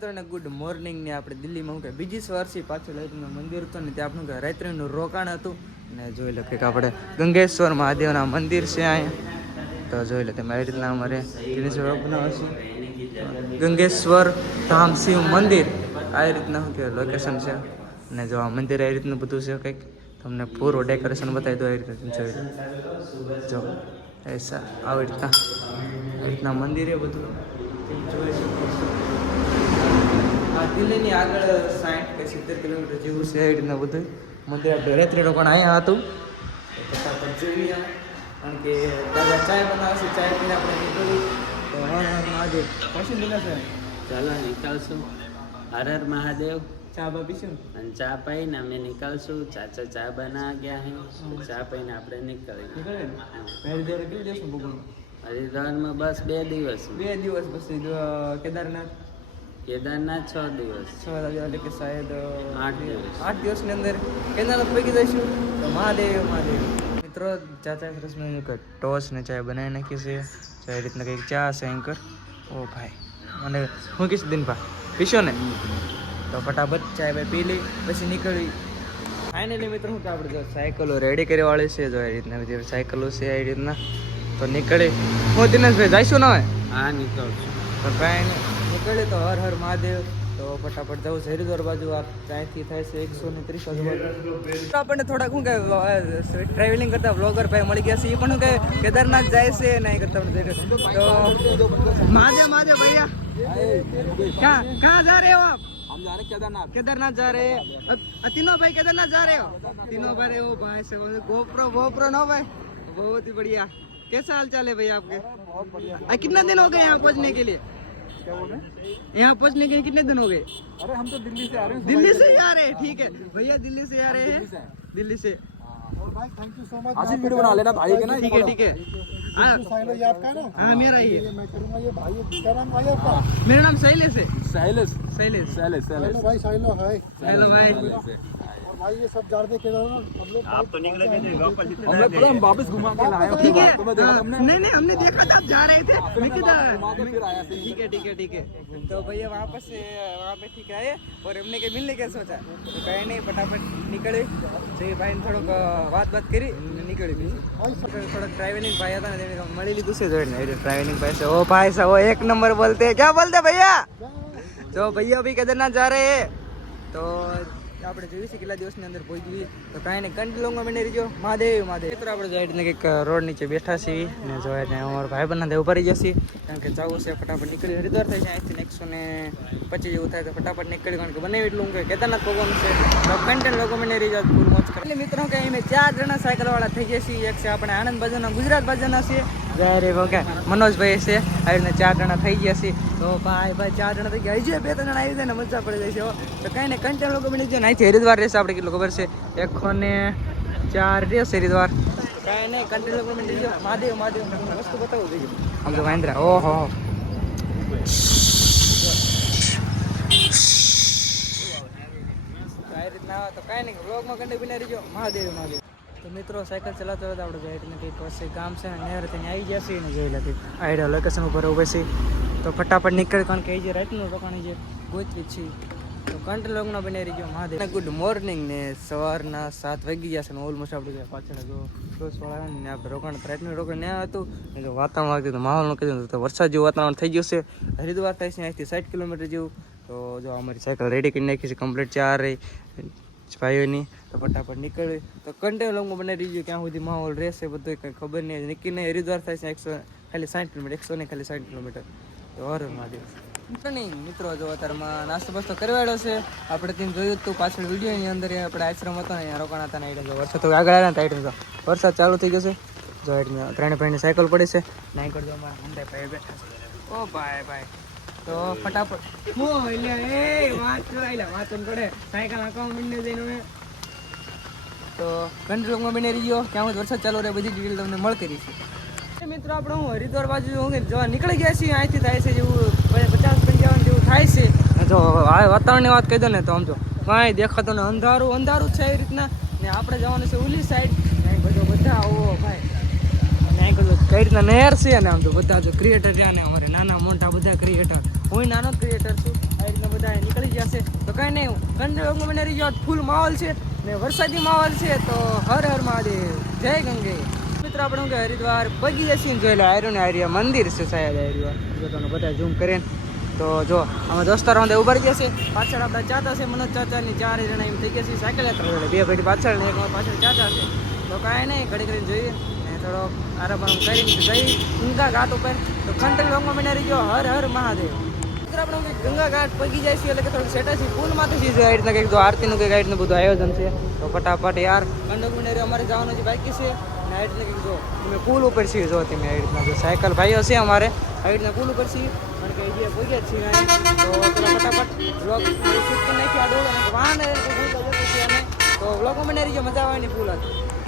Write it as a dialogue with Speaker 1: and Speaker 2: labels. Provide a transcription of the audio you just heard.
Speaker 1: મિત્રોને good morning ને આપણે દિલ્હીમાં હું કે બીજી વર્ષથી પાછું લાઈટનું મંદિર હતું ને ત્યાં આપણું કે રાત્રિનું રોકાણ હતું. ને જોઈ લો કે આપણે ગંગેશ્વર મહાદેવના મંદિર છે અહીંયા. તો જોઈ લો તમે આવી રીતના અમારે ગંગેશ્વર ધામ શિવ મંદિર. આવી રીતના શું કે લોકેશન છે. ને જો આ મંદિર આવી રીતનું બધું છે કંઈક તમને પૂરું ડેકોરેશન બતાવી દો આવી રીતે જોઈ જો એસા આવી રીતના રીતના મંદિરે બધું. જોઈ શકો દિલ્હીની આગળ સાઠ કે સિત્તેર કિલોમીટર જેવું છે રીતના બધું. મંદિર આપણે રાત્રે પણ અહીંયા હતું. ફટાફટ જોઈએ કારણ કે દાદા ચાય બનાવશે ચાય પીને આપણે નીકળ્યું તો હર મહાદેવ કશું દિલા
Speaker 2: ચાલો નીકળશું. હર હર મહાદેવ.
Speaker 1: ચા બા પીશું?
Speaker 2: અને ચા પાઈને અમે નીકળશું. ચાચા ચા બના ગયા હે ચા પાઈને આપણે નીકળી
Speaker 1: નીકળે ને? કેટલી દિવસ ભૂગોળ
Speaker 2: હરિદ્વારમાં બસ બે દિવસ.
Speaker 1: બે દિવસ પછી કેદારનાથ?
Speaker 2: કેદારનાથ છ દિવસ.
Speaker 1: છ દિવસ એટલે કે શાયદ
Speaker 2: આઠ દિવસ.
Speaker 1: આઠ દિવસની અંદર કેદારનાથ પૈકી જઈશું. તો મહાદેવ મહાદેવ. મિત્રો ચાચા સરસ મજાનું ટોસ ને ચાય બનાવી નાખી છે. તો એ રીતના કંઈક ચા છે એન્કર ઓ ભાઈ. અને હું કીશ દિનભા પીશો ને? તો ફટાફટ ચાય ભાઈ પી લઈ પછી નીકળી. ફાઇનલી મિત્રો હું તો આપણે જો સાયકલો રેડી કરી વાળી છે જો એ રીતના જે સાયકલો છે એ રીતના. તો નીકળી. હું દિનેશભાઈ જઈશું ને હવે?
Speaker 2: હા નીકળશું.
Speaker 1: તો નીકળે તો હર હર મહાદેવ. તો ફટાફટ જવું છે હરિદ્વાર બાજુ. આ ત્યાંથી થાય છે એકસો ને ત્રીસ આજુબાજુ આપણને થોડાક શું કે ટ્રાવેલિંગ કરતા બ્લોગર ભાઈ મળી ગયા છે. એ પણ કે કેદારનાથ જાય છે ને કરતા તો મહાદેવ મહાદેવ ભૈયા. ક્યાં ક્યાં જા રહે હો આપ?
Speaker 3: हम जा रहे केदारनाथ
Speaker 1: केदारनाथ ભાઈ रहे हैं तीनों भाई केदारनाथ जा रहे हो तीनों भाई वो भाई से गोप्रो कैसा हाल चाल है भैया आपके?
Speaker 3: बहुत
Speaker 1: आ, कितना दिन हो गए यहाँ पहुँचने के लिए?
Speaker 3: क्या बोल? रहे हैं
Speaker 1: यहाँ पहुँचने के लिए कितने दिन हो गए?
Speaker 3: अरे हम तो दिल्ली से आ रहे हैं
Speaker 1: दिल्ली से। आ रहे हैं ठीक है। भैया दिल्ली से आ रहे हैं? दिल्ली से।
Speaker 3: Thank you so much video बना लेना भाई के ना
Speaker 1: ठीक है ठीक है। हाँ।
Speaker 3: आपका ना?
Speaker 1: हाँ मेरा ही है।
Speaker 3: मैं करूँगा ये भाई क्या नाम भाई आपका?
Speaker 1: मेरा नाम शैलेश है। शैलेश।
Speaker 3: साहिल साहिल भाई। साहिल हाय
Speaker 1: हेलो भाई।
Speaker 3: भाई ये सब जा रहे थे हम वापस घुमा के लाए
Speaker 1: नहीं नहीं हमने देखा था आप जा रहे थे। ठीक है ठीक है ठीक है। तो भैया वापस वहाँ पे ठीक आए और हमने के मिलने के सोचा। तो नहीं फटाफट निकले। तो भाई ने थोड़ा बात बात करी निकले भी। तो थोड़ा ट्रैवलिंग था दूसरे ट्रैवलिंग से भाई वो एक नंबर बोलते है। क्या बोलते भैया? तो भैया अभी केदारनाथ जा रहे है। तो આપણે છે કેટલા દિવસની અંદર પહોંચી તો કાંઈ નહીં કંટ્રોલમાં બની રહીજો. મહાદેવ મહાદેવ. મિત્રો, આપણે જોઈ ને કંઈક રોડ નીચે બેઠા છીએ ને જોઈએ ને અમારો ભાઈ બંધ દેવ ભરી જશે. કારણ કે જવું છે ફટાફટ નીકળી, હરિદ્વાર થાય છે અહીંથી એકસો ને પચીસ જેવું થાય તો ફટાફટ નીકળી. કારણ કે બને એટલું કે કેદારનાથ ભગવાન છે. તો કન્ટેન્ટ લોકો મને રહી જાય ફૂલ એટલે મિત્રો કે અમે ચાર જણા સાયકલ વાળા થઈ ગયા છીએ. એક છે આપણે આનંદ બાજુના ગુજરાત બાજુના છીએ જયારે વગા મનોજભાઈ છે. આવી રીતે ચાર જણા થઈ ગયા છીએ. તો ભાઈ ભાઈ, ચાર જણા થઈ ગયા. હજી બે, ત્રણ આવી જાય ને મજા પડી જાય છે તો કઈ ને કંટાળ લોકો બની જાય અહીંથી હરિદ્વાર રહેશે, આપણે કેટલું ખબર છે? એકસો ને ચાર રહેશે હરિદ્વાર. કાંઈ નહીં જાય. મહાદેવ મહાદેવ વસ્તુ બતાવું જોઈએ. આમ ઓહો આ રીતના આવે તો કાંઈ નહીં બ્લોગમાં કંઈ બિના રહીજો મહાદેવ મહાદેવ. તો મિત્રો, સાયકલ ચલાવતો હતો આપણે જાય નથી પછી ગામ છે ને નેર ત્યાં આવી જશે ને, જોઈ લે આઈડિયા લોકેશન ઉપર ઉભે છે તો ફટાફટ નીકળ, કારણ કે એ જે રાતનું રોકાણ જે ગોતવી છે તો કંટ્રોલ લોગના બની રહીજો મહાદેવ. ગુડ મોર્નિંગ ને, સવારના સાત વાગી ગયા છે ને ઓલમોસ્ટ આપણે પાછળ જો ક્રોસ વાળા ને, આપણે રોકાણ રાતનું રોકાણ ત્યાં હતું. ને જો વાતાવરણ વાગતું તો માહોલનું કીધું તો વરસાદ જેવું વાતાવરણ થઈ ગયું છે. હરિદ્વાર થાય છે અહીંથી સાઠ કિલોમીટર જેવું. તો જો અમારી સાયકલ રેડી કરી નાખી છે કમ્પ્લીટ ચાર રહી. ભાઈઓની તો ફટાફટ નીકળવી તો કંટેન લોંગમાં બનાવી દીધું ક્યાં સુધી માહોલ રહેશે બધું કંઈ ખબર નહીં. નીકળીને હરિદ્વાર થાય છે એકસો, ખાલી સાઠ કિલોમીટર, એકસો ને ખાલી સાઠ કિલોમીટર. તો હર મહાદેવ. નહીં, મિત્રો, જો અત્યારમાં નાસ્તો બાસ્તો કરવાડ્યો છે, આપણે તેમ જોયું હતું પાછળ વિડીયોની અંદર આપણે આશ્રમ હતો ને, અહીંયા રોકાણા હતા એટલે વરસાદ તો આગળ આવ્યા ને આઈટમ તો વરસાદ ચાલુ થઈ જશે. જો એટલે ત્રણે ભાઈની સાયકલ પડી છે. નાઈ કરજો અમારા મંદાઈ ભાઈ બેઠા છે. ઓ ભાઈ ભાઈ. તો ફટાફટ. મો એટલે એ વાત એટલે વાંચન પડે. સાયકલ આંકવા મીંડે જઈને તો કંટ્રોલમાં બની રહ્યો ક્યાં વરસાદ ચાલુ રહે બધી ડિટેલ તમને મળતી કરી છે મિત્રો આપણે હું હરિદ્વાર બાજુ હું જવા નીકળી ગયા છીએ અહીંથી થાય છે જેવું પચાસ પંચાવન જેવું થાય છે. જો આ વાતાવરણની વાત કહી દો ને તો આમ જો કાંઈ દેખાતો ને અંધારું અંધારું છે એ રીતના. ને આપણે જવાનું છે ઓલી સાઈડ બધો બધા આવો ભાઈ. કઈ રીતના નહેર છે અને આમ તો બધા જો ક્રિએટર રહ્યા ને અમારે નાના મોટા બધા ક્રિએટર હું નાનો ક્રિએટર છું. આ રીતના બધા કાંઈ નહીં કંટ્રોલ મને રહી ફૂલ માહોલ છે ને વરસાદી માહોલ છે. તો હર હર મહાદેવ. જય ગંગે. મિત્રો, આપણે કે હરિદ્વાર બગી જશે જોઈ લે આર્યું આર્યા મંદિર છે સાહેબ આર્યું જો બધા ઝૂમ કરે તો જો અમે દોસ્તારો અંદર ઊભા રહી જશે પાછળ આપણા ચાચા છે, મનોજ ચાચાની ચાર જણા એમ થઈ ગયા છે સાયકલ યાત્રા. બે ભાઈ પાછળ ને એક પાછળ ચાચા છે. તો કાંઈ નહીં ઘડી કરીને જોઈએ. ને થોડો આરામ આરામ કરીને જઈ ઊંઘા ઘાટ ઉપર. તો ખંડ લોંગમાં મને રહી હર હર મહાદેવ. આપણે ગંગા પગી જાય છે એટલે કે થોડું સેટા છે પુલમાંથી આ રીતના કંઈક તો આરતીનું કંઈક રીતનું બધું આયોજન છે. તો ફટાફટ યાર કંડક મંડળ અમારે જવાનું છે, બાકી છે. જો તમે પુલ ઉપર છીએ જો તમે આ રીતના જો ભાઈઓ છે અમારે, આ રીતના પુલ ઉપર છીએ. અને કે જે જ છીએ તો આ ડોળ તો બ્લોગમાં મને મજા આવે ને પુલ હતી